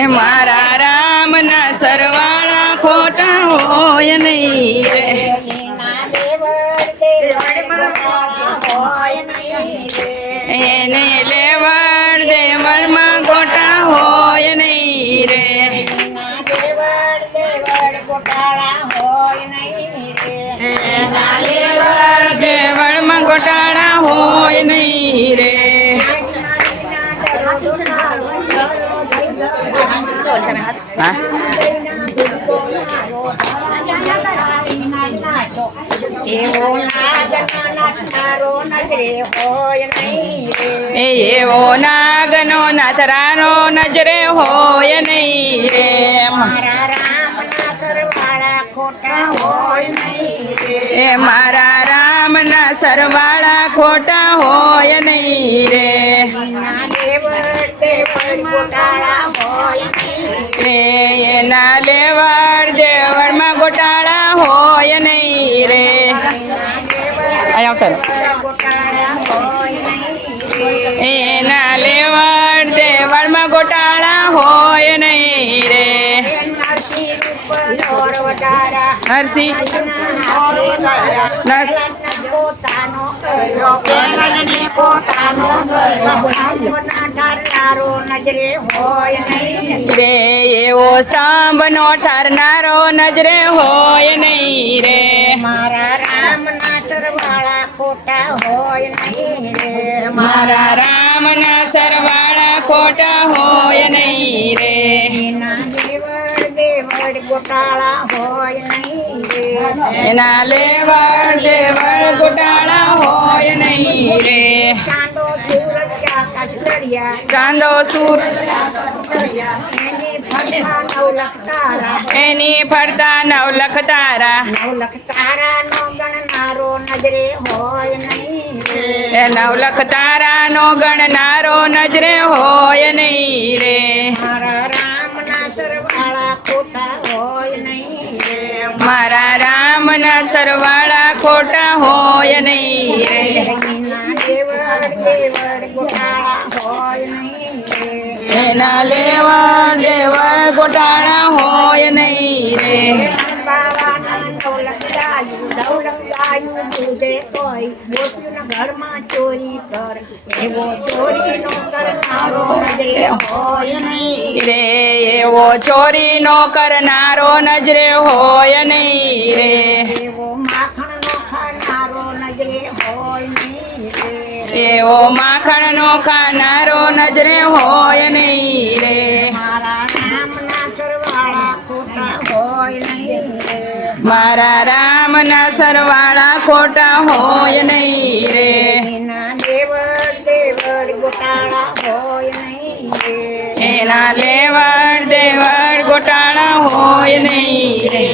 એ મારા રામના સરવાળા ખોટા હોય નહીં રે. એને લેવડ દેવડમાં ખોટા હોય નહીં રે. દેવળમાં ગોટાળા હોય નહીં રે. એવો નાગનો નાથરાનો નજરે હોય નહીં રે. એ મારા રામના સરવાળા ખોટા હોય નહીં રે. એના લેવડ દેવડમાં ગોટાળા હોય નહીં રે. એના લેવડ દેવડમાં ગોટાળા હોય નહીં રે. હરસી રે. એવો સ્તંભનો ઠરનારો નજરે હોય નહીં રે. મારા રામના સરવાળા ખોટા હોય નહીં રે. મારા રામના સરવાળા ખોટા હોય નહીં રે. ગોટાળા હોય નહીં રે. એના લેવડ દેવડ ગોટાળા હોય નહીં રે. ચાંદો સૂર એની ફરતા નવલખ તારા. નવલખ તારા નો ગણનારો નજરે હોય નહીં રે. એ નવલખ તારા નો ગણનારો નજરે હોય નહીં રે. મારા રામના સરવાળા ખોટા હોય નહીં રે. મારા રામના સરવાળા ખોટા હોય નહીં રે. એના લેવડ દેવડ ગોટાળા હોય નહીં રે. ઘરમાં ચોરી કર એવો ચોરી નો કરનારો નજરે હોય નહીં રે. એવો ચોરી નો કરનારો નજરે હોય નહીં રે. એવો માખણ નો ખાનારો નજરે હોય નહીં રે. એવો માખણ નો ખાનારો નજરે હોય નહીં રે. મારા રામના સરવાળા ખોટા હોય નહીં રે. મારા રામના સરવાળા ખોટા હોય નહીં રે. એના દેવડ દેવડ ગોટાળા હોય નહીં રે. એના લેવડ દેવડ ગોટાળા હોય નહીં રે.